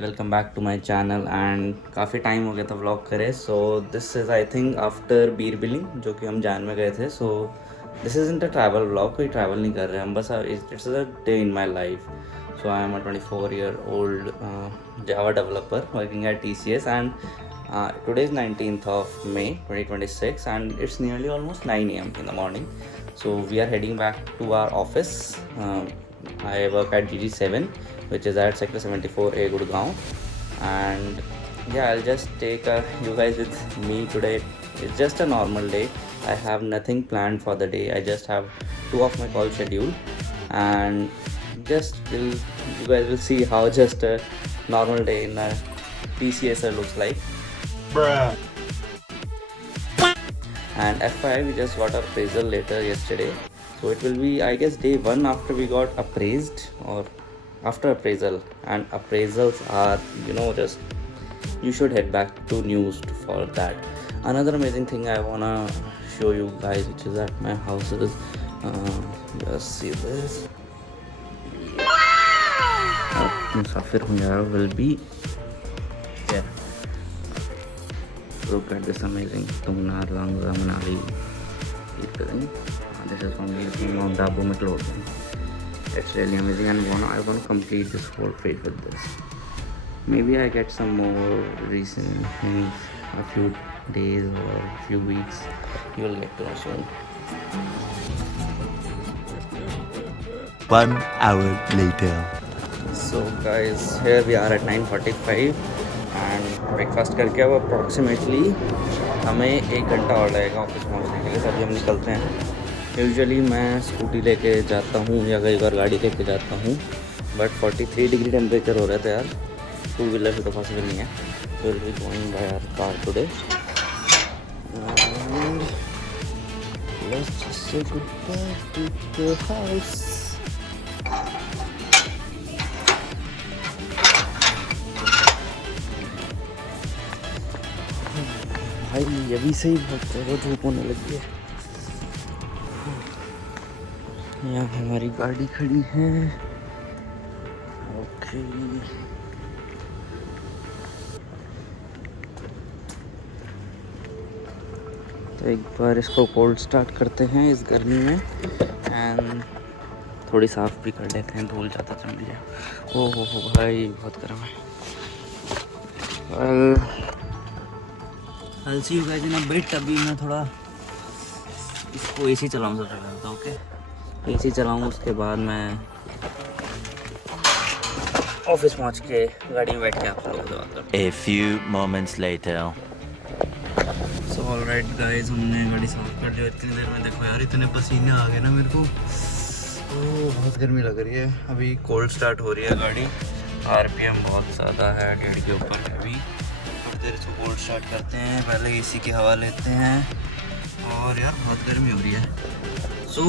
Welcome back to my channel and काफ़ी time हो गया था व्लॉग करे। So this is I think after Bir Billing जो कि हम जान में गए थे। So this is in the travel vlog, कोई ट्रैवल नहीं कर रहे हम, बस it's a day in my life. So I am a 24-year-old Java developer working at TCS and today is 19th of May 2026 and it's nearly almost 9 a.m. in the morning. So we are heading back to our office. I work at GG7, which is at Sector 74A, Gurgaon. And yeah, I'll just take you guys with me today. It's just a normal day. I have nothing planned for the day. I just have 2 of my calls scheduled, and you guys will see how just a normal day in a TCS looks like. Bruh. And FYI, we just got appraisal later yesterday, so it will be, I guess, day 1 after we got appraised or after appraisal. And appraisals are, just you should head back to news for that. Another amazing thing I wanna show you guys, which is at my house, is just see this. Musafir Hunjara will be here. Look at this amazing Tungnar, Langza, Manali. This is from the Mount Abu McLaughlin. It's really amazing, and I want to complete this whole trip with this. Maybe I get some more recent in a few days or a few weeks. You will get to know soon. 1 hour later. So guys, here we are at 9:45 and breakfast करके अब approximately हमें 1 घंटा और लगेगा office पहुंचने के लिए। तभी हम निकलते हैं। यूजुअली मैं स्कूटी लेके जाता हूँ या कई बार गाड़ी लेके जाता हूँ, बट 43 डिग्री टेम्परेचर हो रहा था यार, 2 व्हीलर से तो पॉसिबल नहीं है। So will be going by our car today and let's just say goodbye to the house. भाई अभी से ही बहुत ज़्यादा धूप होने लगी है। यहाँ हमारी गाड़ी खड़ी है। ओके, तो एक बार इसको कोल्ड स्टार्ट करते हैं इस गर्मी में एंड थोड़ी साफ भी कर लेते हैं, धूल ज़्यादा जम गया। ओह हो भाई बहुत गर्म है। I'll see you guys in a bit। अभी मैं थोड़ा इसको एसी चलाऊँ सबसे पहले तो। ओके, एसी चलाऊँ, उसके बाद मैं ऑफिस पहुँच के गाड़ी में बैठ के आप लोगों से बात करता हूँ। A few moments later. So alright guys, हमने गाड़ी साफ कर ली। इतनी देर में देखो यार, इतने पसीने आ गए ना मेरे को। ओह बहुत गर्मी लग रही है। अभी कोल्ड स्टार्ट हो रही है गाड़ी, RPM बहुत ज़्यादा है, 1.5 के ऊपर है। अभी थोड़ी देर इसको कोल्ड स्टार्ट करते हैं, पहले एसी की हवा लेते हैं। और यार बहुत गर्मी हो रही है। सो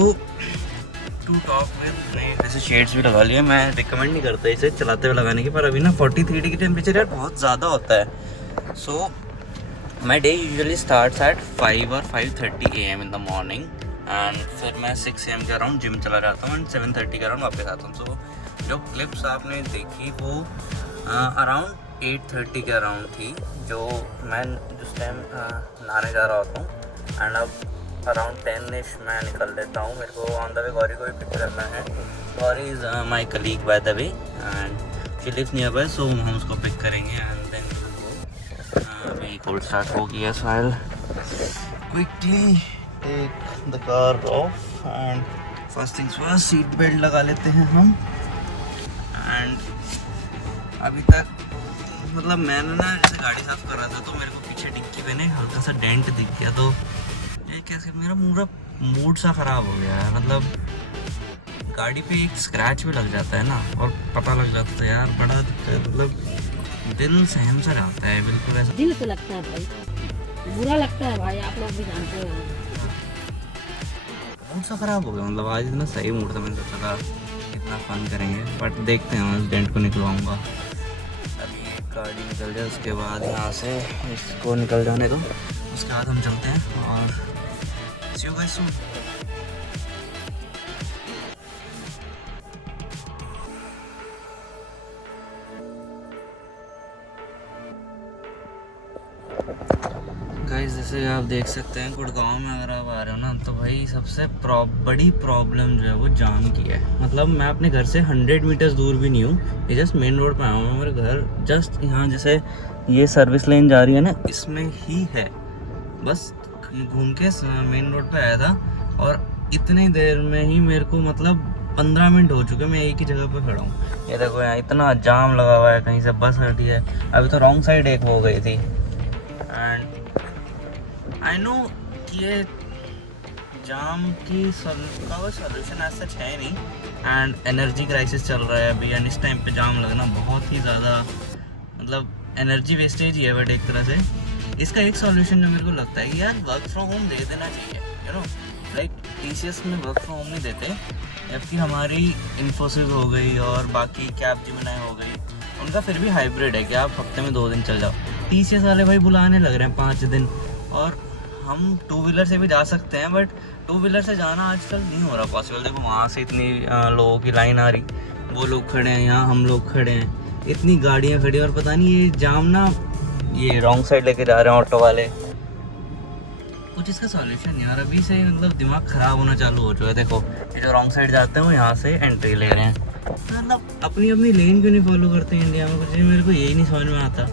टू टॉक विद, मैंने वैसे शेड्स भी लगा लिए। मैं रिकमेंड नहीं करता इसे चलाते हुए लगाने की, पर अभी ना 43 डिग्री टेम्परेचर यार बहुत ज़्यादा होता है। So my day usually starts at 5 और 5:30 AM in the morning and फिर मैं 6 AM के अराउंड जिम चला जाता हूँ एंड 7:30 के अराउंड वापस आता हूँ। सो जो क्लिप्स आपने देखी वो अराउंड 8:30 के अराउंड थी, जो मैं जिस टाइम नहाने जा रहा होता हूँ। एंड अब अराउंड 10ish मैं निकल लेता हूँ। मेरे को ऑन द वे गौरी को भी पिक करना है। Gauri is my colleague by the way and she lives nearby, so हम उसको पिक करेंगे एंड देन अभी कोल्ड स्टार्ट हो गया। So I will quickly take the car off and first things first, seat belt लगा लेते हैं हम। एंड अभी तक मतलब मैंने ना जैसे गाड़ी साफ कर रहा था तो मेरे को पीछे डिक्की पे ना हल्का सा डेंट दिख गया, तो ये कैसे मेरा पूरा मूड सा ख़राब हो गया है। मतलब गाड़ी पे एक स्क्रैच भी लग जाता है ना और पता लग जाता है यार, बड़ा दिक्कत। मतलब दिल सहम सा जाता है बिल्कुल ऐसा। दिल से लगता है भाई, बुरा लगता है भाई, आप लोग भी जानते हैं। मूड सा ख़राब हो गया। मतलब आज इतना सही मूड था, मैंने सोचा इतना फन करेंगे, बट देखते हैं उस डेंट को निकलवाऊँगा। गाड़ी निकल जाए उसके बाद यहाँ से इसको निकल जाने दो, उसके बाद हम चलते हैं और see you guys soon। जैसे आप देख सकते हैं गुड़गांव में अगर आप आ रहे हो ना, तो भाई सबसे बड़ी प्रॉब्लम जो है वो जाम की है। मतलब मैं अपने घर से 100 मीटर्स दूर भी नहीं हूँ, ये जस्ट मेन रोड पे आया हूँ। मेरे घर जस्ट यहाँ जैसे ये सर्विस लेन जा रही है ना, इसमें ही है। बस घूम के मेन रोड पे आया था और इतनी देर में ही मेरे को मतलब 15 मिनट हो चुके, मैं एक ही जगह पे खड़ा हूँ। ये देखो यहाँ इतना जाम लगा हुआ है, कहीं से बस हटी है। अभी तो रॉन्ग साइड एक हो गई थी। एंड आई नो कि ये जाम की सोल्यूशन ऐसा सच है नहीं। एंड एनर्जी क्राइसिस चल रहा है अभी, एंड इस टाइम पे जाम लगना बहुत ही ज़्यादा मतलब एनर्जी वेस्टेज ही है। बट एक तरह से इसका एक सॉल्यूशन जो मेरे को लगता है कि यार वर्क फ्रॉम होम दे देना चाहिए। यू नो लाइक TCS में वर्क फ्रॉम होम नहीं देते, जबकि हमारी इन्फोसिस हो गई और बाकी कैपजेमिनी हो गई, उनका फिर भी हाइब्रिड है कि आप हफ्ते में 2 दिन चल जाओ। TCS वाले भाई बुलाने लग रहे हैं 5 दिन, और हम 2 व्हीलर से भी जा सकते हैं, बट 2 व्हीलर से जाना आजकल नहीं हो रहा पॉसिबल। देखो वहाँ से इतनी लोगों की लाइन आ रही, वो लोग खड़े हैं, यहाँ हम लोग खड़े हैं, इतनी गाड़ियाँ खड़ी, और पता नहीं ये जाम ना ये रॉन्ग साइड लेके जा रहे हैं ऑटो वाले। कुछ इसका सॉल्यूशन यार अभी से मतलब दिमाग ख़राब होना चालू हो चुका है। देखो ये जो रॉन्ग साइड जाते हैं वो यहाँ से एंट्री ले रहे हैं, मतलब अपनी अपनी लेन क्यों नहीं फॉलो करते हैं इंडिया में, कुछ मेरे को यही नहीं समझ में आता।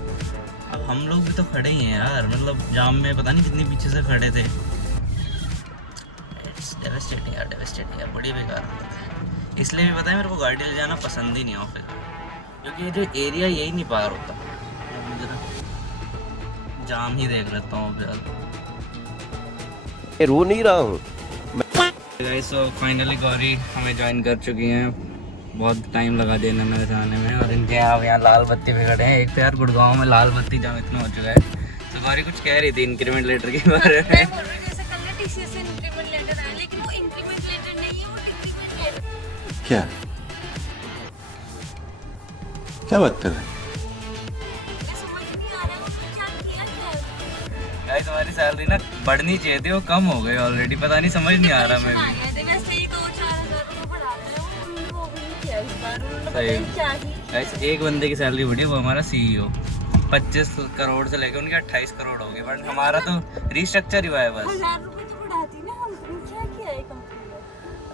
अब हम लोग भी तो खड़े ही हैं यार, मतलब जाम में पता नहीं कितनी पीछे से खड़े थे। डेवेस्टेटिंग यार, डेवेस्टेटिंग यार, बड़ी बेकार होता है। इसलिए भी पता है मेरे को गाड़ी ले जाना पसंद ही नहीं ऑफिस, क्योंकि ये जो एरिया यही नहीं पार होता। अब जरा जाम ही देख लेता हूँ फिर। रो नहीं रहा हूँ। गाइस सो फाइनली गौरी हमें ज्वाइन कर चुकी हैं। बहुत टाइम लगा देना मेरे जाने में, और इनके यहाँ लाल बत्ती पे खड़े हैं। एक तो यार गुड़गांव में लाल बत्ती जाम इतना हो चुका है। तो गौरी कुछ कह रही थी इंक्रीमेंट लेटर के बारे में। क्या क्या बात कर रहे हैं? गाइस तुम्हारी सैलरी ना बढ़नी चाहिए थी, वो कम हो गई ऑलरेडी, पता नहीं समझ नहीं आ रहा मैं भी। गाइस एक बंदे की सैलरी बढ़ी, वो हमारा CEO 25 करोड़ से लेकर उनके 28 करोड़ हो गई, बट हमारा तो रिस्ट्रक्चर ही हुआ है बस।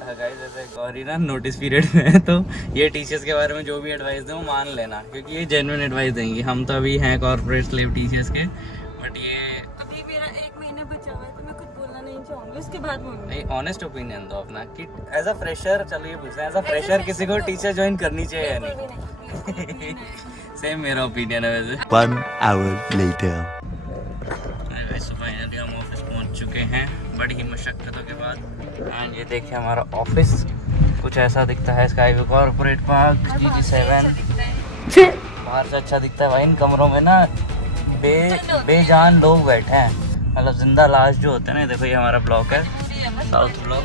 गाइस जैसे गौरी ना नोटिस पीरियड में है, तो ये TCS के बारे में जो भी एडवाइस दें वो मान लेना, क्योंकि ये जेन्युइन एडवाइस देंगी। हम तो अभी हैं कॉर्पोरेट स्लेव TCS के, बट ये अभी मेरा 1 महीना बचा हुआ है, तो मैं कुछ बोलना नहीं चाहूँगी, उसके बाद बोलूँगी। नहीं ऑनेस्ट ओपिनियन दो अपना कि एज अ फ्रेशर, चलो ये पूछते हैं एज अ फ्रेशर किसी को TCS ज्वाइन करनी चाहिए या नहीं? सेम मेरा ओपिनियन है वैसे। 1 hour later. फाइनली हम ऑफिस पहुंच चुके हैं बड़ी ही मशक्क़तों के बाद। एंड ये देखिए हमारा ऑफिस कुछ ऐसा दिखता है। Sky view corporate park GG7 बाहर से अच्छा दिखता है भाई। इन कमरों में ना बेजान लोग बैठे हैं, मतलब जिंदा लाश जो होते हैं ना। देखो ये हमारा ब्लॉक है, साउथ ब्लॉक।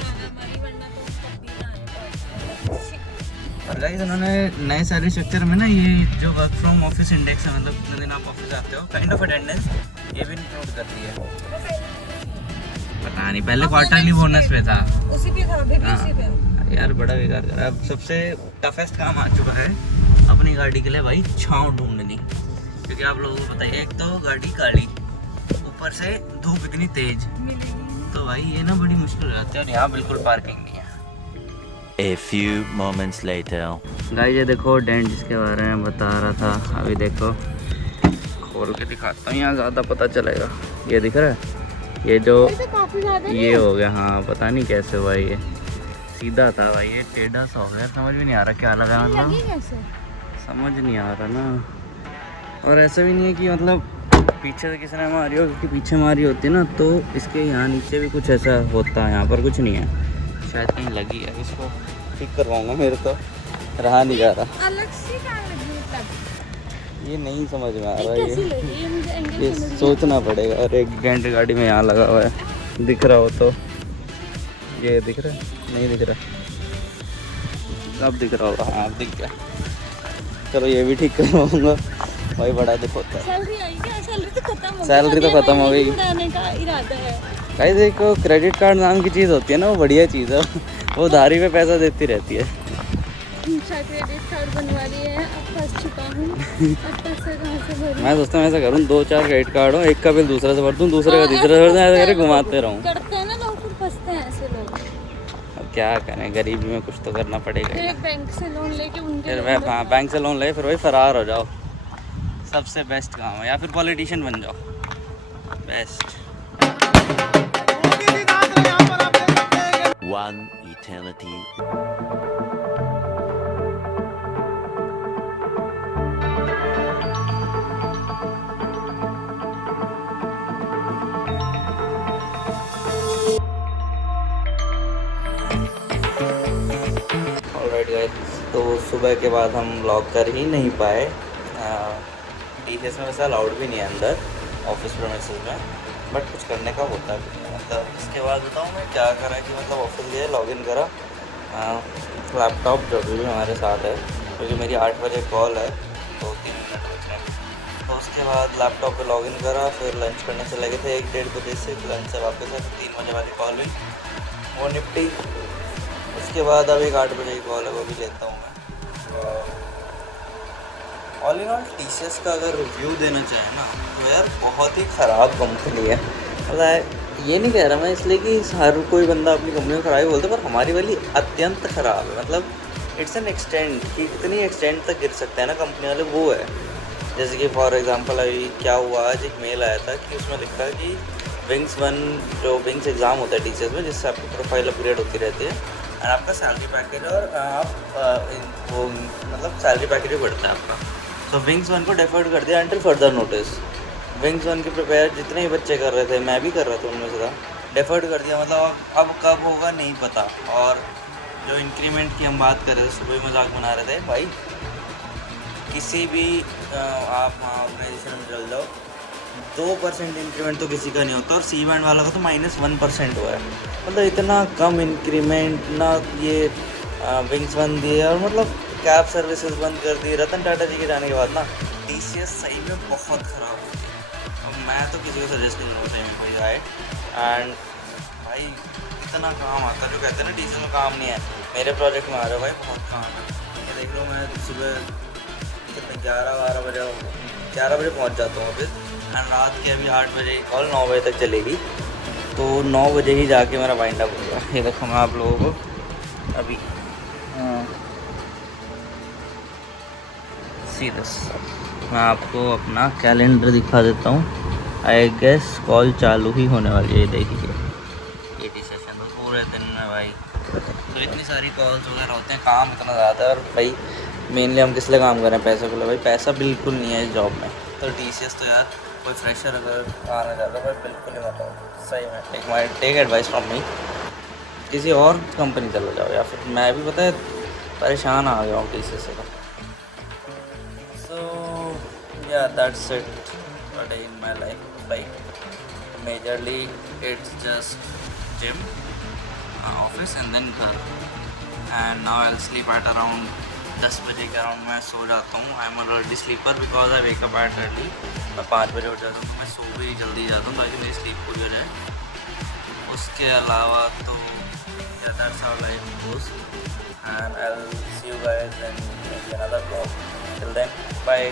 और गाइस उन्होंने नए सैलरी स्ट्रक्चर में ना ये जो वर्क फ्रॉम ऑफिस इंडेक्स है, मतलब कितने दिन आप ऑफिस आते हो, काइंड ऑफ अटेंडेंस, ये भी इंक्लूड कर दी है। पता नहीं पहले क्वार्टरली बोनस पे था, उसी पे था, अभी भी उसी पे। यार बड़ा बेकार कर। अब सबसे टफेस्ट काम आ चुका है अपनी गाड़ी के लिए भाई, छांव ढूंढनी। क्योंकि आप लोगों को पता है एक तो गाड़ी काली, ऊपर से धूप इतनी तेज, तो भाई ये ना बड़ी मुश्किल हो जाती है। और यहाँ बिल्कुल पार्किंग नहीं है। A few moments later. Guys ये देखो डेंट जिसके बारे में बता रहा था, अभी देखो खोल के दिखाता हूँ, यहाँ ज़्यादा पता चलेगा। ये दिख रहा है, ये जो ये हो गया, हाँ पता नहीं कैसे हुआ, ये सीधा था भाई, ये टेढ़ा सा हो गया। समझ भी नहीं आ रहा क्या लगा, मतलब समझ नहीं आ रहा ना। और ऐसा भी नहीं है कि मतलब पीछे से किसी ने मारी हो, क्योंकि पीछे मारी होती है ना तो इसके यहाँ नीचे भी कुछ ऐसा होता है। यहाँ पर कुछ नहीं है, शायद कहीं लगी है। इसको ठीक करवाऊंगा, मेरे तो रहा नहीं जा रहा। अलग से कहाँ लगी मतलब? ये नहीं समझ में आ रहा है, ये सोचना पड़ेगा। और एक डेंट गाड़ी में यहाँ लगा हुआ है, दिख रहा हो तो। ये दिख रहा है, नहीं दिख रहा, अब दिख रहा होगा, हाँ अब दिख गया। चलो ये भी ठीक करवाऊंगा भाई, बड़ा दुख होता है। सैलरी आई क्या? सैलरी तो खत्म हो गई। सैलरी तो खत्म हो गई। बढ़ाने का इरादा है। गाइस एक क्रेडिट कार्ड नाम की चीज़ होती है ना, वो बढ़िया चीज़ है, वो उधारी पे पैसा देती रहती है। इंस्टा क्रेडिट कार्ड बनवा लिए हैं, अब फंस चुका हूँ। अब पैसे कहाँ से भरूं? मैं सोचता हूँ ऐसा करूँ 2-4 क्रेडिट कार्ड हो, एक का बिल दूसरे से भर दूँ, दूसरे का तीसरे से भर दूँ, ऐसा करके घुमाते रहूँ। करते हैं ना लोग, फिर फंसते हैं ऐसे लोग। अब क्या करें, गरीबी में कुछ तो करना पड़ेगा फिर ही। एक बैंक से लोन लेके उनके फिर लोन वह में- बैंक से लोन ले, फिर वही फरार हो जाओ, सबसे बेस्ट काम है। या फिर पॉलिटिशियन बन जाओ, best. One eternity. Alright guys, तो सुबह के बाद हम व्लॉग कर ही नहीं पाए। टीसीएस में वैसे अलाउड भी नहीं है अंदर ऑफिस प्रेमिसेस में, बट कुछ करने का होता है मतलब। इसके बाद बताऊँ मैं क्या करा कि मतलब ऑफिस गए, लॉगिन करा, लैपटॉप जो भी हमारे साथ है, क्योंकि मेरी 8 बजे कॉल है, तो 3 मिनट बचे हैं। तो उसके बाद लैपटॉप पे लॉगिन करा, फिर लंच करने से लगे थे 1-1:30 बजे से, लंच से वापस है, 3 बजे वाली कॉल हुई, वो निपटी। उसके बाद अब एक 8 बजे की कॉल है, वो भी लेता हूँ मैं। ऑल इन ऑल टीसीएस का अगर रिव्यू देना चाहे ना, तो यार बहुत ही ख़राब कंपनी है। मतलब ये नहीं कह रहा मैं इसलिए कि हर कोई बंदा अपनी कंपनी को ख़राब ही बोलता है, पर हमारी वाली अत्यंत ख़राब है। मतलब इट्स एन एक्सटेंड कि कितनी एक्सटेंड तक गिर सकते हैं ना कंपनी वाले, वो है। जैसे कि फॉर एग्जांपल अभी क्या हुआ, आज एक मेल आया था कि उसमें लिखा कि विंग्स 1 जो विंग्स एग्ज़ाम होता है टीसीएस में, जिससे आपकी प्रोफाइल अपग्रेड होती रहती है, एंड आपका सैलरी पैकेज और आप वो मतलब सैलरी पैकेज भी बढ़ता है आपका। तो विंग्स 1 को डेफर्ड कर दिया अंटिल फर्दर नोटिस। विंग्स 1 के प्रिपेयर जितने ही बच्चे कर रहे थे, मैं भी कर रहा था उनमें से था, डेफर्ड कर दिया। मतलब अब कब होगा नहीं पता। और जो इंक्रीमेंट की हम बात कर रहे थे, सुबह ही मजाक बना रहे थे भाई, किसी भी आप ऑर्गेनाइजेशन में चल जाओ, 2% इंक्रीमेंट तो किसी का नहीं होता, और सी बैंड वाला का तो -1% हुआ है। मतलब इतना कम इंक्रीमेंट ना, ये विंग्स बंद दिए, और मतलब कैब सर्विसेज बंद कर दी। रतन टाटा जी के जाने के बाद ना टीसीएस सही में बहुत ख़राब हो गई। अब मैं तो किसी को सजेस्ट नहीं करूँगा सही में कोई जाए। एंड भाई इतना काम आता है, जो कहते हैं ना टीसीएस में काम नहीं है, मेरे प्रोजेक्ट में आ रहा है भाई, बहुत काम है। ये देख लो, मैं सुबह कितने 11-12 बजे 11 बजे पहुँच जाता हूँ ऑफिस, एंड रात के अभी 8 बजे कॉल 9 बजे तक चलेगी, तो 9 बजे ही जाके मेरा वाइंड अप होगा। ये देखो मैं आप लोगों को अभी सीरियस मैं आपको अपना कैलेंडर दिखा देता हूँ। आई गेस कॉल चालू ही होने वाली है, देखिए ये सेशन तो पूरे दिन में भाई, तो इतनी सारी कॉल्स वगैरह होते हैं, काम इतना ज़्यादा है। और भाई मेनली हम किस लिए काम कर रहे हैं, पैसे के लिए। भाई पैसा बिल्कुल नहीं है इस जॉब में। तो टीसीएस तो यार कोई फ्रेशर अगर आना चाहता है भाई, बिल्कुल ही मत आओ, सही में। टेक एडवाइस फ्रॉम मी, किसी और कंपनी चला जाओ, या फिर मैं भी पता है परेशान आ गया हूँ टीसीएस से। सो या that's it today in my life. Like majorly it's just gym, office and then घर। And now I will sleep at around 10 बजे के अराउंड मैं सो जाता हूँ। I am already sleeper because I wake up at early. मैं 5 बजे उठ जाता हूँ, तो मैं सो भी जल्दी जाता हूँ ताकि मेरी स्लीप पूरी हो जाए। उसके अलावा तो yeah, that's how life goes, and I'll see you guys in maybe another vlog. Till then, bye.